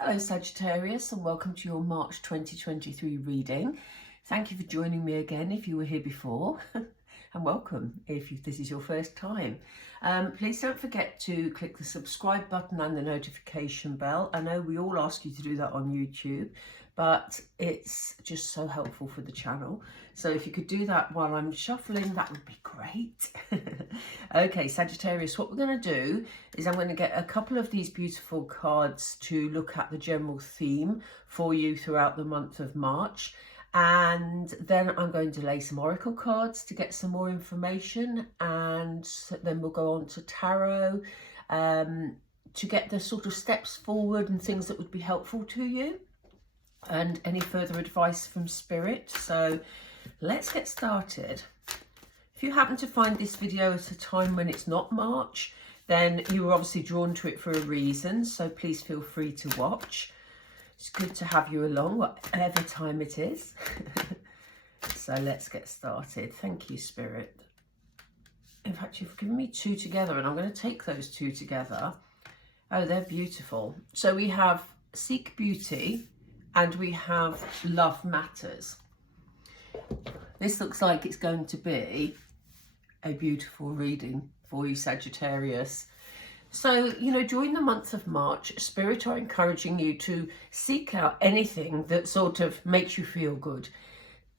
Hello Sagittarius, and welcome to your March 2023 reading. Thank you for joining me again if you were here before, and welcome if this is your first time. Please don't forget to click the subscribe button and the notification bell. I know we all ask you to do that on YouTube, but it's just so helpful for the channel. So if you could do that while I'm shuffling, that would be great. Okay, Sagittarius, what we're going to do is I'm going to get a couple of these beautiful cards to look at the general theme for you throughout the month of March. And then I'm going to lay some oracle cards to get some more information, and then we'll go on to tarot to get the sort of steps forward and things that would be helpful to you, and any further advice from Spirit. So let's get started. If you happen to find this video at a time when it's not March, then you were obviously drawn to it for a reason, so please feel free to watch. It's good to have you along, whatever time it is. So let's get started. Thank you, Spirit. In fact, you've given me two together, and I'm going to take those two together. Oh, they're beautiful. So we have Seek Beauty, and we have Love Matters. This looks like it's going to be a beautiful reading for you, Sagittarius. So, you know, during the month of March, Spirit are encouraging you to seek out anything that sort of makes you feel good.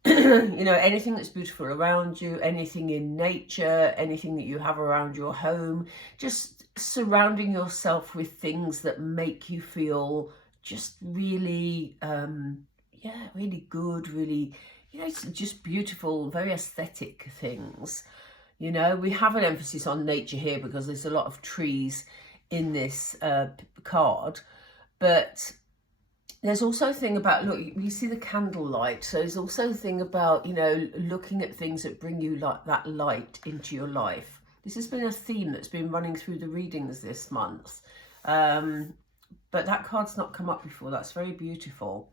You know, anything that's beautiful around you, anything in nature, anything that you have around your home, just surrounding yourself with things that make you feel just really, really good, really, you know, it's just beautiful, very aesthetic things. You know, we have an emphasis on nature here because there's a lot of trees in this card, but there's also a thing about, look, you see the candlelight, so there's also a thing about, you know, looking at things that bring you like that light into your life. This has been a theme that's been running through the readings this month, but that card's not come up before. That's very beautiful.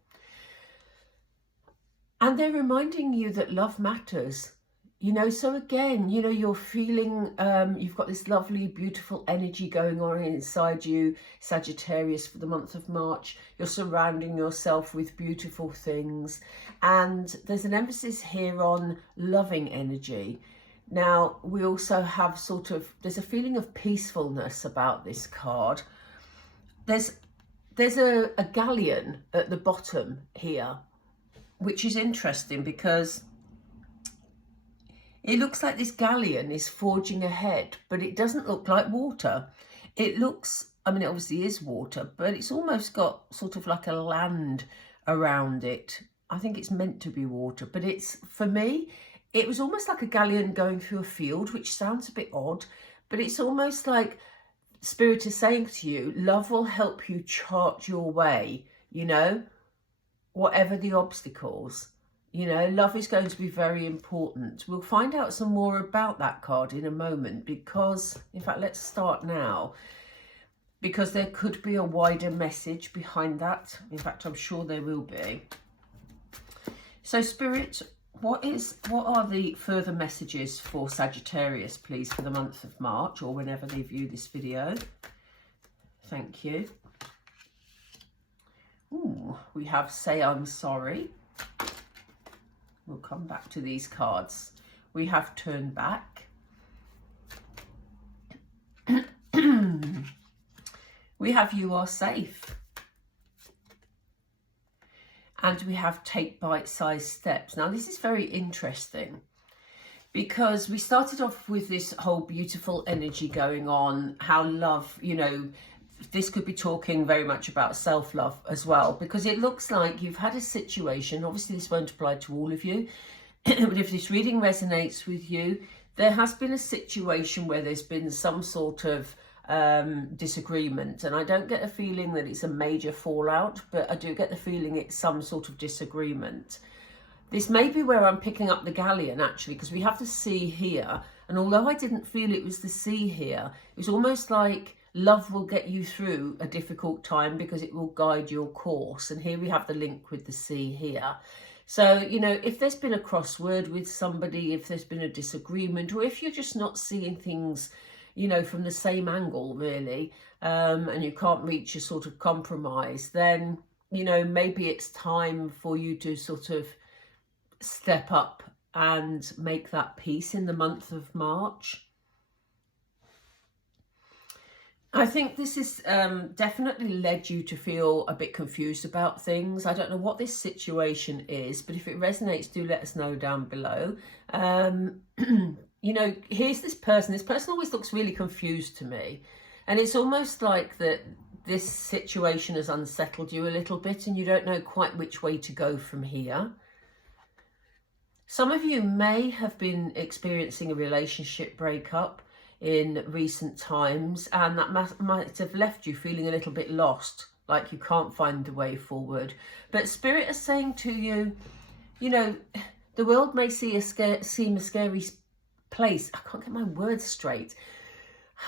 And they're reminding you that love matters. You know, so again, you know, you're feeling, you've got this lovely, beautiful energy going on inside you, Sagittarius, for the month of March. You're surrounding yourself with beautiful things. And there's an emphasis here on loving energy. Now, we also have sort of, there's a feeling of peacefulness about this card. There's a galleon at the bottom here, which is interesting because it looks like this galleon is forging ahead, but it doesn't look like water. It looks, I mean, it obviously is water, but it's almost got sort of like a land around it. I think it's meant to be water, but it's, for me, it was almost like a galleon going through a field, which sounds a bit odd, but it's almost like Spirit is saying to you, love will help you chart your way, you know, whatever the obstacles. You know, love is going to be very important. We'll find out some more about that card in a moment because, in fact, let's start now, because there could be a wider message behind that. In fact, I'm sure there will be. So, Spirit, what are the further messages for Sagittarius, please, for the month of March or whenever they view this video? Thank you. Ooh, we have Say I'm Sorry. We'll come back to these cards. We have Turn Back. We have You Are Safe. And we have Take Bite-Sized Steps. Now, this is very interesting because we started off with this whole beautiful energy going on, how love, you know, this could be talking very much about self-love as well, because it looks like you've had a situation, obviously this won't apply to all of you, but if this reading resonates with you, there has been a situation where there's been some sort of disagreement, and I don't get a feeling that it's a major fallout, but I do get the feeling it's some sort of disagreement. This may be where I'm picking up the galleon, actually, because we have the sea here, and although I didn't feel it was the sea here, it was almost like love will get you through a difficult time because it will guide your course. And here we have the link with the sea here. So, you know, if there's been a crossword with somebody, if there's been a disagreement, or if you're just not seeing things, you know, from the same angle really, and you can't reach a sort of compromise, then, you know, maybe it's time for you to sort of step up and make that peace in the month of March. I think this is definitely led you to feel a bit confused about things. I don't know what this situation is, but if it resonates, do let us know down below. You know, here's this person. This person always looks really confused to me. And it's almost like that this situation has unsettled you a little bit and you don't know quite which way to go from here. Some of you may have been experiencing a relationship breakup in recent times, and that might have left you feeling a little bit lost, like you can't find the way forward. But Spirit is saying to you, you know, the world may seem a scary place. I can't get my words straight.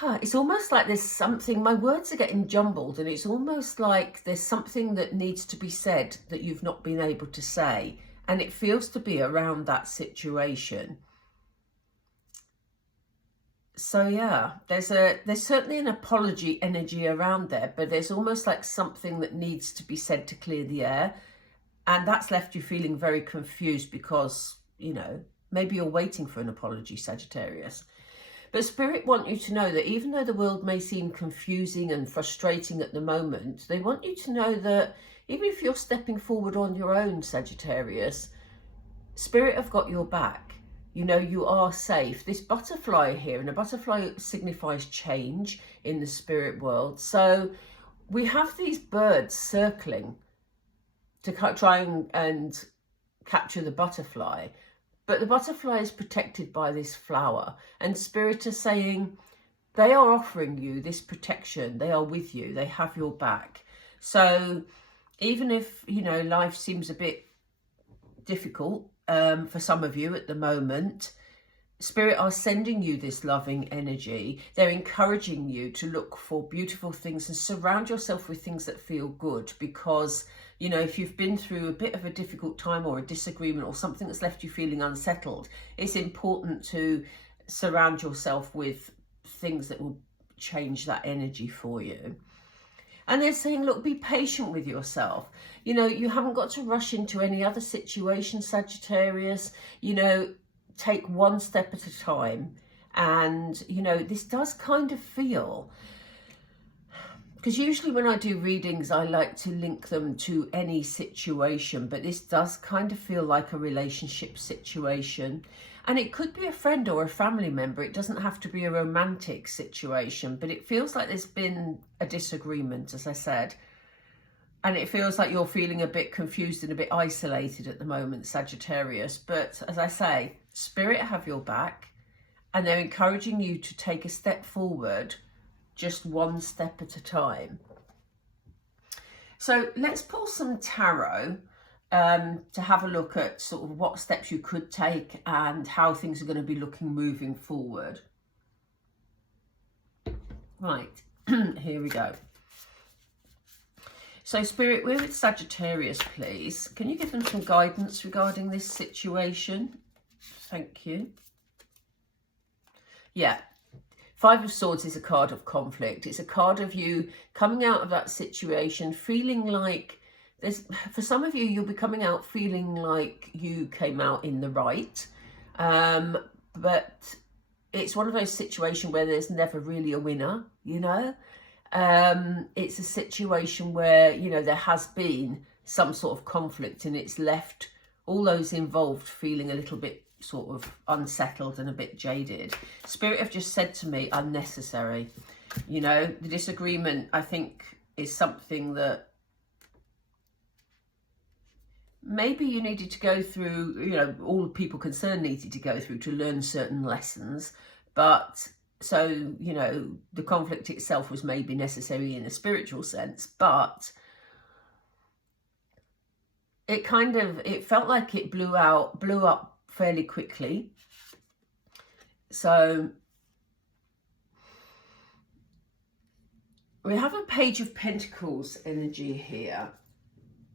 It's almost like there's something, my words are getting jumbled, and it's almost like there's something that needs to be said that you've not been able to say, and it feels to be around that situation. So yeah, there's certainly an apology energy around there, but there's almost like something that needs to be said to clear the air, and that's left you feeling very confused because, you know, maybe you're waiting for an apology, Sagittarius. But Spirit want you to know that even though the world may seem confusing and frustrating at the moment, they want you to know that even if you're stepping forward on your own, Sagittarius, Spirit have got your back. You know, you are safe. This butterfly here, and a butterfly signifies change in the spirit world. So we have these birds circling to try and capture the butterfly. But the butterfly is protected by this flower. And Spirit is saying they are offering you this protection. They are with you. They have your back. So even if, you know, life seems a bit difficult, for some of you at the moment, Spirit are sending you this loving energy. They're encouraging you to look for beautiful things and surround yourself with things that feel good, because, you know, if you've been through a bit of a difficult time or a disagreement or something that's left you feeling unsettled, it's important to surround yourself with things that will change that energy for you. And they're saying, look, be patient with yourself. You know, you haven't got to rush into any other situation, Sagittarius. You know, take one step at a time. And, you know, this does kind of feel, because usually when I do readings, I like to link them to any situation, but this does kind of feel like a relationship situation. And it could be a friend or a family member. It doesn't have to be a romantic situation, but it feels like there's been a disagreement, as I said. And it feels like you're feeling a bit confused and a bit isolated at the moment, Sagittarius. But as I say, Spirit have your back, and they're encouraging you to take a step forward, just one step at a time. So let's pull some tarot to have a look at sort of what steps you could take and how things are going to be looking moving forward. Right, here we go. So Spirit, we're with Sagittarius, please. Can you give them some guidance regarding this situation? Thank you. Yeah. Five of Swords is a card of conflict. It's a card of you coming out of that situation, feeling like for some of you, you'll be coming out feeling like you came out in the right. But it's one of those situations where there's never really a winner, you know. It's a situation where, you know, there has been some sort of conflict, and it's left all those involved feeling a little bit sort of unsettled and a bit jaded. Spirit have just said to me, unnecessary. You know, the disagreement, I think, is something that maybe you needed to go through, you know, all the people concerned needed to go through to learn certain lessons. But so, you know, the conflict itself was maybe necessary in a spiritual sense, but it kind of, it felt like it blew up fairly quickly. So we have a Page of Pentacles energy here.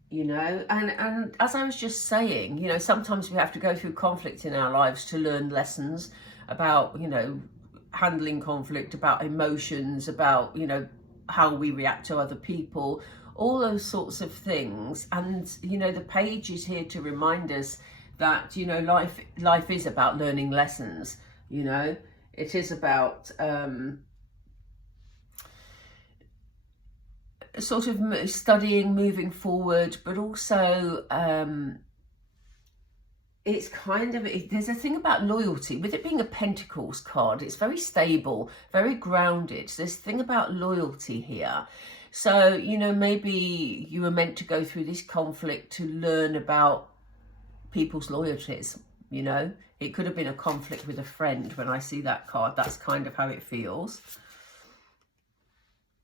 You know, and as I was just saying, you know, sometimes we have to go through conflict in our lives to learn lessons about, you know, handling conflict, about emotions, about, you know, how we react to other people, all those sorts of things. And, you know, the page is here to remind us that, you know, life is about learning lessons, you know. It is about sort of studying, moving forward, but also it's kind of, there's a thing about loyalty. With it being a Pentacles card, it's very stable, very grounded. So there's a thing about loyalty here. So, you know, maybe you were meant to go through this conflict to learn about people's loyalties, you know. It could have been a conflict with a friend. When I see that card, that's kind of how it feels.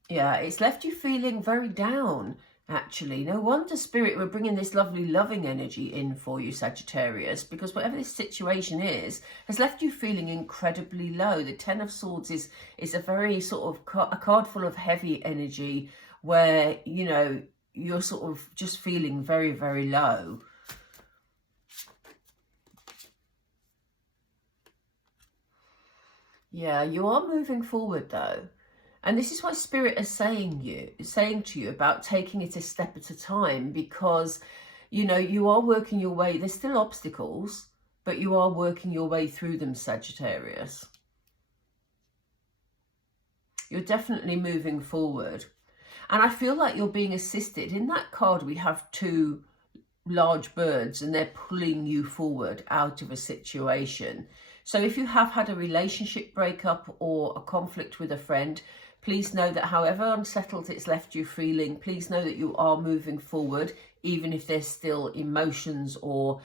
Yeah, it's left you feeling very down, actually. No wonder, Spirit, we're bringing this lovely loving energy in for you, Sagittarius, because whatever this situation is, has left you feeling incredibly low. The Ten of Swords is a very sort of a card full of heavy energy where, you know, you're sort of just feeling very, very low. Yeah, you are moving forward though. And this is what Spirit is saying to you about taking it a step at a time, because, you know, you are working your way. There's still obstacles, but you are working your way through them, Sagittarius. You're definitely moving forward. And I feel like you're being assisted. In that card, we have two large birds and they're pulling you forward out of a situation. So if you have had a relationship breakup or a conflict with a friend, please know that however unsettled it's left you feeling, please know that you are moving forward, even if there's still emotions or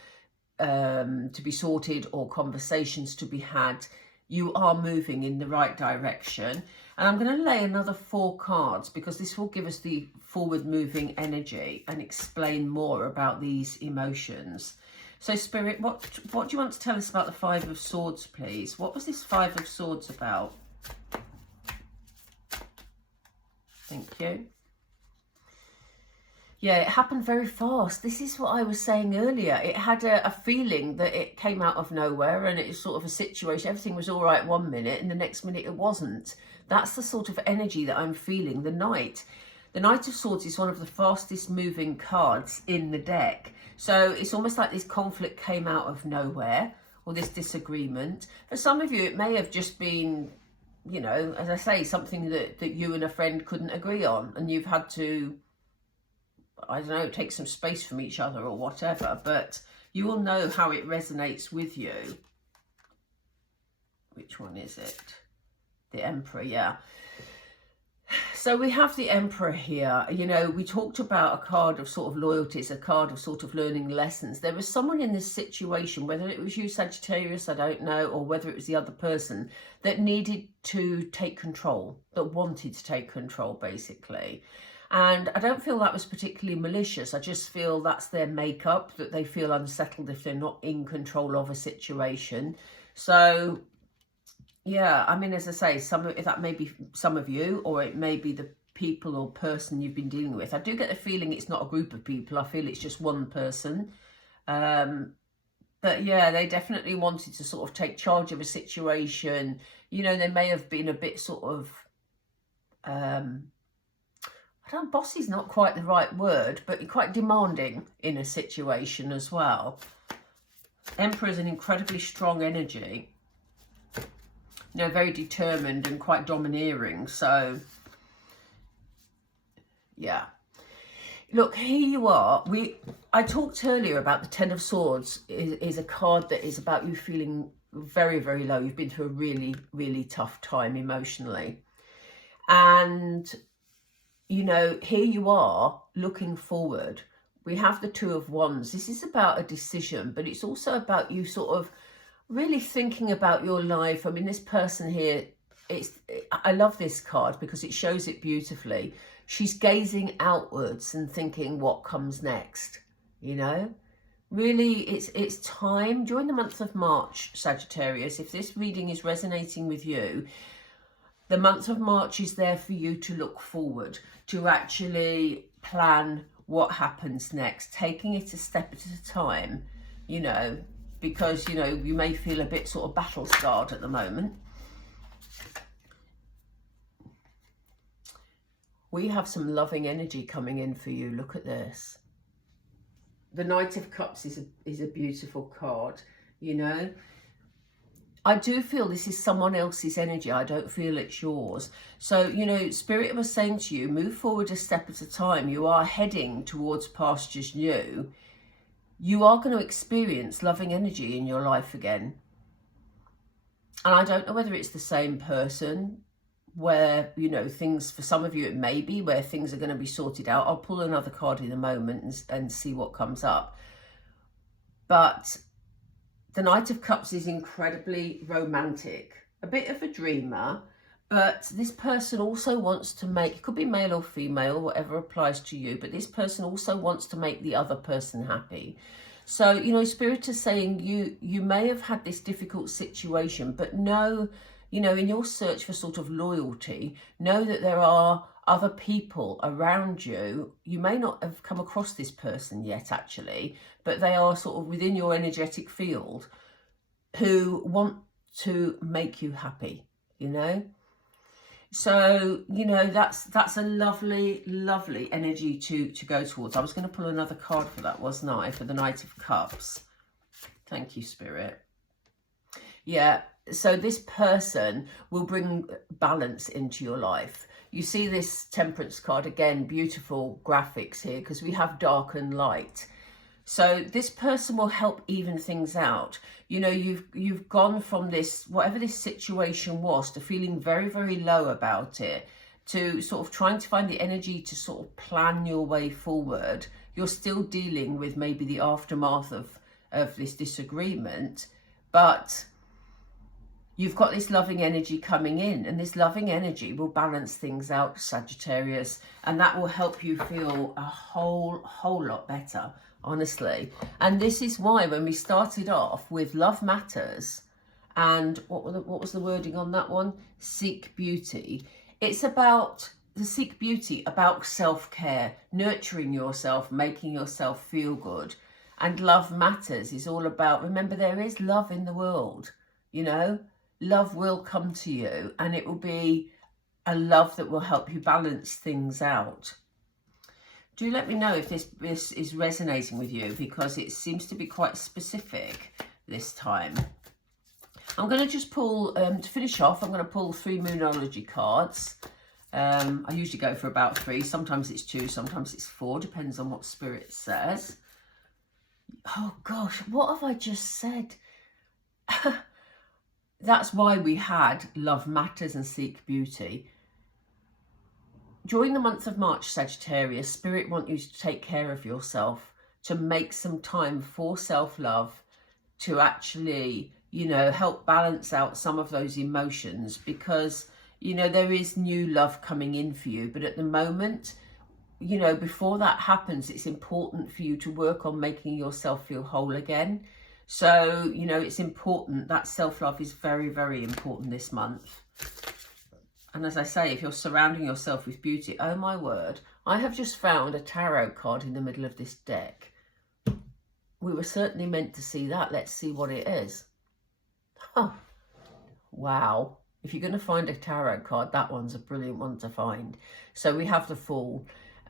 to be sorted or conversations to be had. You are moving in the right direction. And I'm going to lay another 4 cards because this will give us the forward moving energy and explain more about these emotions. So Spirit, what do you want to tell us about the 5 of Swords, please? What was this 5 of Swords about? Thank you. Yeah, it happened very fast. This is what I was saying earlier. It had a feeling that it came out of nowhere, and it was sort of a situation. Everything was all right one minute and the next minute it wasn't. That's the sort of energy that I'm feeling. The Knight of Swords is one of the fastest moving cards in the deck. So it's almost like this conflict came out of nowhere, or this disagreement. For some of you, it may have just been, you know, as I say, something that you and a friend couldn't agree on, and you've had to, I don't know, take some space from each other or whatever, but you will know how it resonates with you. Which one is it? The Emperor, yeah. So we have the Emperor here. You know, we talked about a card of sort of loyalty. It's a card of sort of learning lessons. There was someone in this situation, whether it was you, Sagittarius, I don't know, or whether it was the other person, that needed to take control, that wanted to take control, basically. And I don't feel that was particularly malicious. I just feel that's their makeup, that they feel unsettled if they're not in control of a situation. So yeah, I mean, as I say, that may be some of you, or it may be the people or person you've been dealing with. I do get the feeling it's not a group of people. I feel it's just one person. But yeah, they definitely wanted to sort of take charge of a situation. You know, they may have been a bit sort of, I don't know, bossy is not quite the right word, but quite demanding in a situation as well. Emperor is an incredibly strong energy. You know, very determined and quite domineering. So, yeah. Look, here you are. I talked earlier about the Ten of Swords is a card that is about you feeling very, very low. You've been through a really, really tough time emotionally. And, you know, here you are looking forward. We have the Two of Wands. This is about a decision, but it's also about you sort of really thinking about your life. I mean, this person here, I love this card because it shows it beautifully. She's gazing outwards and thinking what comes next, you know. Really, it's time during the month of March, Sagittarius. If this reading is resonating with you, the month of March is there for you to look forward, to actually plan what happens next, taking it a step at a time, you know, because, you know, you may feel a bit sort of battle scarred at the moment. we have some loving energy coming in for you. Look at this. The Knight of Cups is a beautiful card, you know. I do feel this is someone else's energy. I don't feel it's yours. So, you know, Spirit was saying to you, move forward a step at a time. You are heading towards pastures new. You are going to experience loving energy in your life again. And I don't know whether it's the same person, where, you know, things, for some of you it may be where things are going to be sorted out. I'll pull another card in a moment and see what comes up. But the Knight of Cups is incredibly romantic, a bit of a dreamer, but this person also wants to make, it could be male or female, whatever applies to you, but this person also wants to make the other person happy. So, you know, Spirit is saying you may have had this difficult situation, but know, you know, in your search for sort of loyalty, know that there are other people around you. You may not have come across this person yet, actually, but they are sort of within your energetic field who want to make you happy, you know. So, you know, that's a lovely, lovely energy to go towards. I was going to pull another card for that, wasn't I, for the Knight of Cups. Thank you, Spirit. Yeah. So this person will bring balance into your life. You see this Temperance card, again, beautiful graphics here, because we have dark and light. So this person will help even things out. You know, you've gone from this, whatever this situation was, to feeling very, very low about it, to sort of trying to find the energy to sort of plan your way forward. You're still dealing with maybe the aftermath of this disagreement, but you've got this loving energy coming in, and this loving energy will balance things out, Sagittarius, and that will help you feel a whole lot better, honestly. And this is why when we started off with Love Matters, and what was the wording on that one? Seek Beauty. It's about the Seek Beauty, about self-care, nurturing yourself, making yourself feel good. And Love Matters is all about, remember, there is love in the world, you know. Love will come to you, and it will be a love that will help you balance things out. Do let me know if this is resonating with you, because it seems to be quite specific this time. I'm going to just pull, to finish off, I'm going to pull 3 Moonology cards. I usually go for about 3. Sometimes it's 2, sometimes it's 4, depends on what Spirit says. Oh gosh, what have I just said? That's why we had Love Matters and Seek Beauty. During the month of March, Sagittarius, Spirit wants you to take care of yourself, to make some time for self-love, to actually, you know, help balance out some of those emotions, because, you know, there is new love coming in for you. But at the moment, you know, before that happens, it's important for you to work on making yourself feel whole again. So, you know, it's important. That self-love is very, very important this month. And as I say, if you're surrounding yourself with beauty, oh my word, I have just found a tarot card in the middle of this deck. We were certainly meant to see that. Let's see what it is. Huh. Wow. If you're going to find a tarot card, that one's a brilliant one to find. So we have the Fool.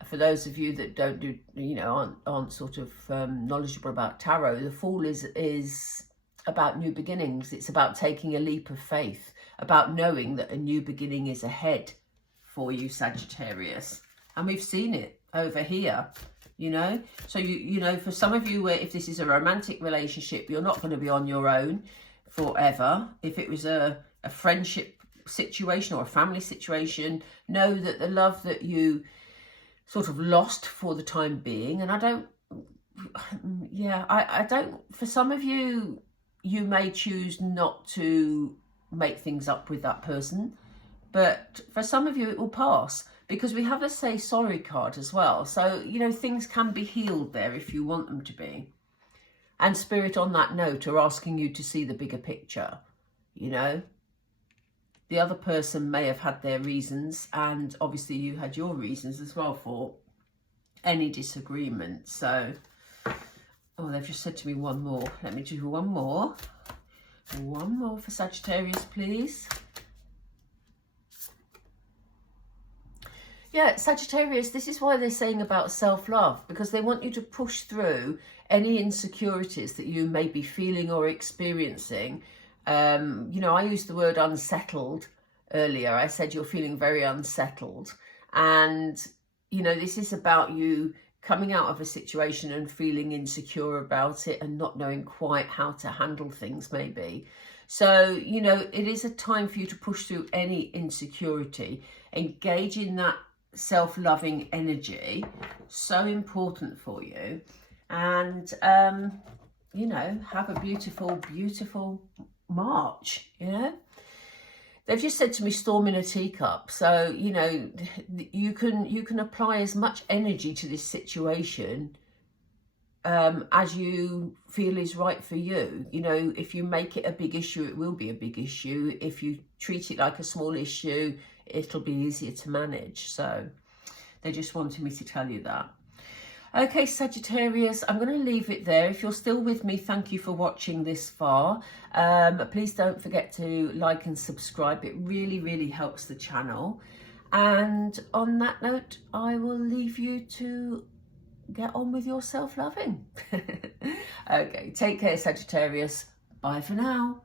For those of you that don't do, you know, aren't sort of knowledgeable about tarot, the Fool is about new beginnings. It's about taking a leap of faith, about knowing that a new beginning is ahead for you, Sagittarius. And we've seen it over here, you know. So, you know, for some of you, where if this is a romantic relationship, you're not going to be on your own forever. If it was a friendship situation or a family situation, know that the love that you sort of lost for the time being, and I don't, for some of you, you may choose not to make things up with that person, but for some of you it will pass, because we have a Say Sorry card as well. So, you know, things can be healed there if you want them to be. And Spirit, on that note, are asking you to see the bigger picture, you know. The other person may have had their reasons, and obviously you had your reasons as well for any disagreement. So, oh, they've just said to me one more. Let me do one more. One more for Sagittarius, please. Yeah, Sagittarius, this is why they're saying about self-love, because they want you to push through any insecurities that you may be feeling or experiencing. You know, I used the word unsettled earlier. I said you're feeling very unsettled. And, you know, this is about you coming out of a situation and feeling insecure about it and not knowing quite how to handle things, maybe. So, you know, it is a time for you to push through any insecurity, engage in that self-loving energy, so important for you. And you know, have a beautiful, beautiful March. You know, they've just said to me storm in a teacup, so you know, you can apply as much energy to this situation as you feel is right for you. You know, if you make it a big issue, it will be a big issue. If you treat it like a small issue, it'll be easier to manage. So they just wanted me to tell you that. Okay, Sagittarius, I'm going to leave it there. If you're still with me, thank you for watching this far. Please don't forget to like and subscribe. It really, really helps the channel. And on that note, I will leave you to get on with your self-loving. Okay, take care, Sagittarius. Bye for now.